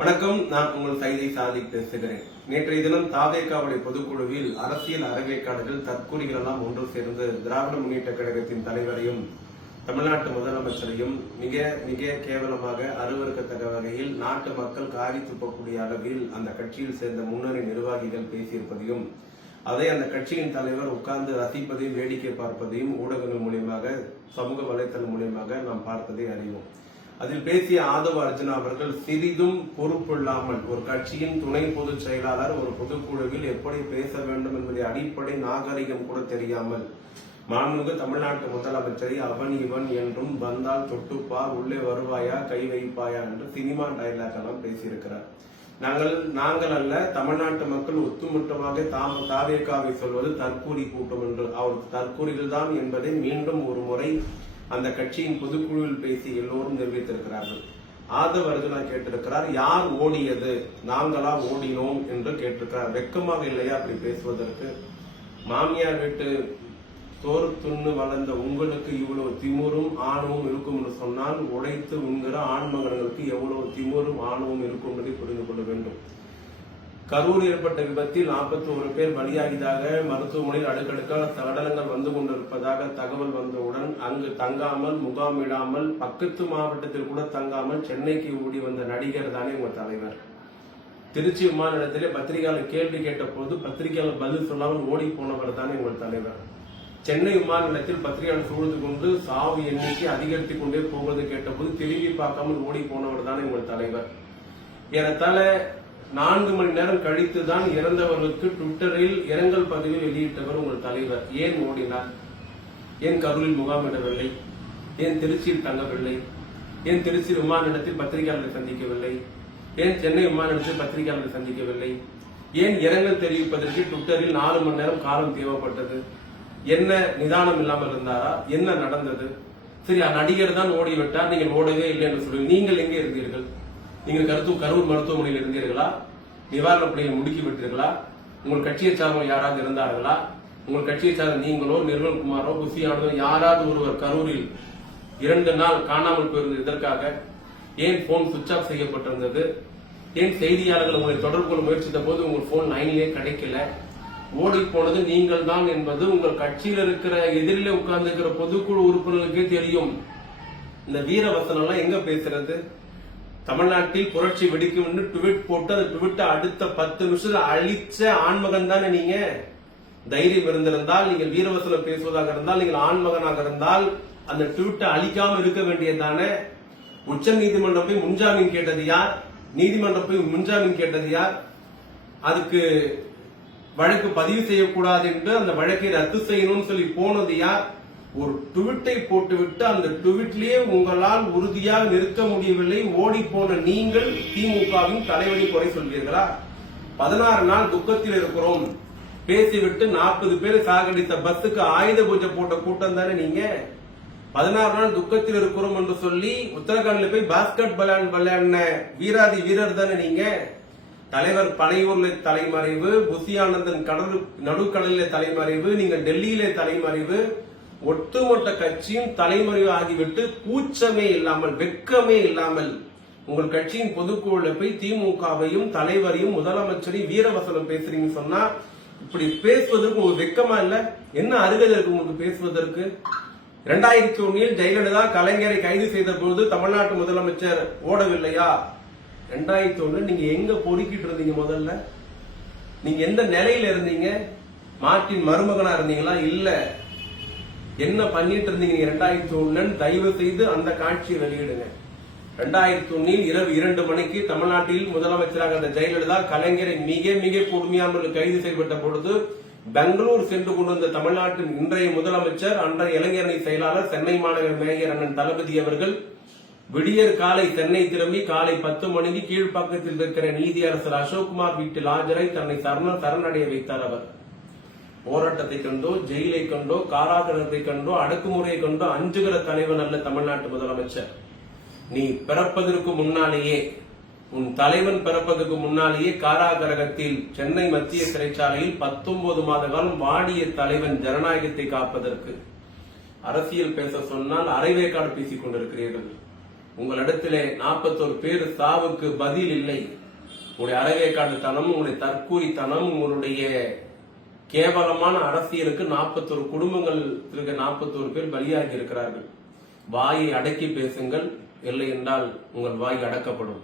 வணக்கம். நான் உங்கள் சைதை சாதிக் பேசுகிறேன். நேற்றைய தினம் தாவேகாவுடைய பொதுக்குழுவில் அரசியல் அறவேக்காடுகள் தற்கூறிகள் எல்லாம் ஒன்று சேர்ந்து திராவிட முன்னேற்ற கழகத்தின் தலைவரையும் தமிழ்நாட்டு முதலமைச்சரையும் மிக மிக கேவலமாக அருவருக்கத்தக்க வகையில் நாட்டு மக்கள் காரி துப்பக்கூடிய அளவில் அந்த கட்சியில் சேர்ந்த முன்னணி நிர்வாகிகள் பேசியிருப்பதையும் அதை அந்த கட்சியின் தலைவர் உட்கார்ந்து ரசிப்பதையும் வேடிக்கை பார்ப்பதையும் ஊடகங்கள் மூலியமாக சமூக வலைத்தளம் மூலியமாக நாம் பார்த்ததை அறிவோம். அதில் பேசிய ஆதவ அர்ஜுனா அவர்கள் சிறிதும் பொறுப்பில்லாமல் ஒரு கட்சியின் துணை பொதுச் செயலாளர் ஒரு பொதுக்குழுவில் எப்படி பேச வேண்டும் என்பதை அடிப்படை நாகரிகம் கூட தெரியாமல் மாண்புமிகு தமிழ்நாட்டு முதலமைச்சரை அவன் இவன் என்றும் வந்தால் தொட்டுப்பார், உள்ளே வருவாயா, கை வைப்பாயா என்று சினிமா டைலாக் எல்லாம் பேசியிருக்கிறார். நாங்கள் அல்ல, தமிழ்நாட்டு மக்கள் ஒத்துமொத்தமாக தாவேகாவை சொல்வது தற்கூரி கூட்டம் என்று அவர் தற்கூரிகள் தான் என்பதை மீண்டும் ஒரு முறை அந்த கட்சியின் பொதுக்குழுவில் பேசி எல்லோரும் தெரிவித்திருக்கிறார்கள். ஆதவ அர்ஜுனா கேட்டிருக்கிறார், யார் ஓடியது, நாங்களா ஓடினோம் என்று கேட்டிருக்கிறார். வெக்கமாக இல்லையா அப்படி பேசுவதற்கு? மாமியார் வீட்டு சோறு துண்ணு வளர்ந்த உங்களுக்கு இவ்வளவு திமுறும் ஆணவம் இருக்கும் என்று சொன்னால் உழைத்து உண்கிற ஆண்மகன்களுக்கு எவ்வளவு திமுறும் ஆணவம் இருக்கும் என்பதை புரிந்து கொள்ள வேண்டும். கரூர் ஏற்பட்ட விபத்தில் 41 பேர் பலியாகியதாக மருத்துவமனையில் அடுக்கடுக்கான சடலங்கள் வந்து கொண்டிருப்பதாக தகவல் வந்தவுடன் அங்கு தங்காமல் முகாமிடாமல் பக்கத்து மாவட்டத்தில் கூட தங்காமல் சென்னைக்கு ஓடி வந்த நடிகர் தானே உங்க தலைவர். திருச்சி விமான நிலையத்திலே பத்திரிகையாளர் கேள்வி கேட்ட போது பத்திரிகையாளர் பதில் சொல்லாமல் ஓடி போனவர் தானே உங்கள் தலைவர். சென்னை விமான நிலையத்தில் பத்திரிகையாளர் சூழ்ந்து கொண்டு சாவு எண்ணிக்கை அதிகரித்துக் கொண்டே போவதை கேட்டபோது திரும்பி பார்க்காமல் ஓடி போனவர் தானே உங்கள் தலைவர். ஏறத்தாழ 4 மணி நேரம் கழித்துதான் இறந்தவர்களுக்கு ட்விட்டரில் இரங்கல் பதிவை வெளியிட்டவர் உங்கள் தலைவர். ஏன் ஓடினார்? ஏன் கரூரில் முகாமிடவில்லை? ஏன் திருச்சியில் தங்கவில்லை? ஏன் திருச்சி விமான நிலையத்தில் பத்திரிகையாளர்களை சந்திக்கவில்லை? ஏன் சென்னை விமான நிலையத்தில் பத்திரிகையாளர்களை சந்திக்கவில்லை? ஏன் இரங்கல் தெரிவிப்பதற்கு ட்விட்டரில் 4 மணி நேரம் காலம் தேவைப்பட்டது? என்ன நிதானம் இல்லாமல் இருந்தாரா? என்ன நடந்தது? சரி, நடிகர் தான் ஓடிவிட்டார், நீங்கள் ஓடவே இல்லை என்று சொல்லுங்க. நீங்கள் எங்கே இருந்தீர்கள்? நீங்கள் கரூர் மருத்துவமனையில் இருந்தீர்களா? நிவாரண பணியை முடுக்கி விட்டீர்களா? உங்கள் கட்சியை சார்ந்தவங்க யாராவது இருந்தார்களா? உங்கள் கட்சியை சார்ந்த நீங்களோ நிர்மல்குமாரோ புசியானதோ யாராவது ஒருவர் கரூரில் 2 நாள் காணாமல் போயிருந்தது இதற்காக? ஏன் போன் சுவிட்ச் ஆஃப் செய்யப்பட்டிருந்தது? ஏன் செய்தியாளர்கள் உங்களை தொடர்பு கொள்ள முயற்சித்த போது உங்கள் போன் லைன்லேயே கிடைக்கல? ஓடி போனது நீங்கள் தான் என்பது உங்கள் கட்சியில் இருக்கிற எதிரிலே உட்கார்ந்து இருக்கிற பொதுக்குழு உறுப்பினர்களுக்கே தெரியும். இந்த வீரவசனம் எல்லாம் எங்க பேசுறது? தமிழ்நாட்டில் புரட்சி வெடிக்கும் என்று ட்வீட் போட்டு அந்த ட்வீட்டை அடுத்த 10 நிமிஷத்துல அழிச்ச ஆண்மகன் தானே நீங்க. தைரியம் இருந்திருந்தால், நீங்கள் வீரவசனம் பேசுவதாக இருந்தால், நீங்கள் ஆண்மகனாக இருந்தால் அந்த ட்வீட்டை அழிக்காம இருக்க வேண்டியதானே. உச்ச நீதிமன்றம் போய் முன்ஜாமீன் கேட்டது யார்? நீதிமன்றம் போய் முன்ஜாமீன் கேட்டது யார்? அதுக்கு வழக்கு பதிவு செய்யக்கூடாது என்று அந்த வழக்கை ரத்து செய்யணும்னு சொல்லி போனது யார்? ஒரு ட்வீட்டை போட்டுவிட்டு அந்த ட்வீட்லயே உங்களால் உறுதியாக நிற்க முடியவில்லை. ஓடி போன நீங்கள் திமுகவின் தலைவரை குறை சொல்வீர்களா? 16 நாள் துக்கத்தில் இருக்கிறோம் பேசிவிட்டு 40 பேர் சாகடித்த பஸ்ஸுக்கு ஆயுத பூஜை போட்ட கூட்டம் தானே நீங்க. 16 நாள் துக்கத்தில் இருக்கிறோம் என்று சொல்லி உத்தரகாண்ட்ல போய் பாஸ்கெட் விளையாடின வீராதி வீரர் தானே நீங்க. தலைவர் பனையூர்ல தலைமறைவு, புசி ஆனந்தன் நடுக்கடலிலே தலைமறைவு, நீங்கள் டெல்லியிலே தலைமறைவு, ஒட்டுமொத்த கட்சியும் தலைமறைவு ஆகிவிட்டு கூச்சமே இல்லாமல் வெட்கமே இல்லாமல் உங்கள் கட்சியின் பொதுக்குழுல போய் திமுகவையும் தலைவரையும் முதலமைச்சரையும் வீரவசனம் பேசுறீங்க சொன்னா இப்படி பேசுவதற்கு உங்களுக்கு வெட்கமா இல்ல? என்ன அருகதை இருக்கு உங்களுக்கு பேசுவதற்கு? 2001 ஜெயலலிதா கலைஞரை கைது செய்த பொழுது தமிழ்நாட்டு முதலமைச்சர் ஓடவில்லையா? 2001 நீங்க எங்க பொறுக்கிட்டு இருந்தீங்க? முதல்ல நீங்க எந்த நிலையில இருந்தீங்க? மார்ட்டின் மருமகனா இருந்தீங்களா? இல்ல, என்ன பண்ணிட்டு இருந்தீங்க 2001? தயவு செய்து அந்த காட்சியை வெளியிடுங்க. 2001 இரவு 2 மணிக்கு தமிழ்நாட்டில் முதலமைச்சராக இருந்த ஜெயலலிதா கலைஞரை மிக மிக கொடுமையாமல் கைது செய்யப்பட்ட பொழுது பெங்களூர் சென்று கொண்டு வந்த தமிழ்நாட்டின் இன்றைய முதலமைச்சர், அன்றைய இளைஞரணி செயலாளர், சென்னை மாநகர மேயர் அண்ணன் தளபதி அவர்கள் விடியற் காலை சென்னை திரும்பி காலை 10 மணிக்கு கீழ்ப்பாக்கத்தில் இருக்கிற நீதியரசர் அசோக்குமார் வீட்டில் ஆஜராய் தன்னை சரணடைய வைத்தார். அவர் போராட்டத்தை கண்டோ, ஜெயிலை கண்டோ, காராகிரகத்தை கண்டோ, அடக்குமுறையை கண்டோ அஞ்சுகிற தலைவன் அல்ல தமிழ்நாட்டு முதலமைச்சர். நீ பிறப்பதற்கு முன்னாலேயே, உன் தலைவன் பிறப்பதற்கு முன்னாலேயே காராகிரகத்தில் சென்னை மத்திய சிறைச்சாலையில் 19 மாத காலம் வாடிய தலைவன் ஜனநாயகத்தை காப்பதற்கு அரசியல் பேச சொன்னால் அரைவேக்காடு பேசிக் கொண்டிருக்கிறீர்கள். உங்களிடத்திலே 41 பேர் சாவுக்கு பதில் இல்லை. உங்களுடைய அறவேக்காட்டுத்தனம், உங்களுடைய தற்கூரித்தனம், உங்களுடைய கேவலமான அரசியலுக்கு 41 குடும்பங்கள் இருக்க 41 பேர் பலியாகி இருக்கிறார்கள். வாயை அடக்கி பேசுங்கள், இல்லை என்றால் உங்கள் வாய் அடக்கப்படும்.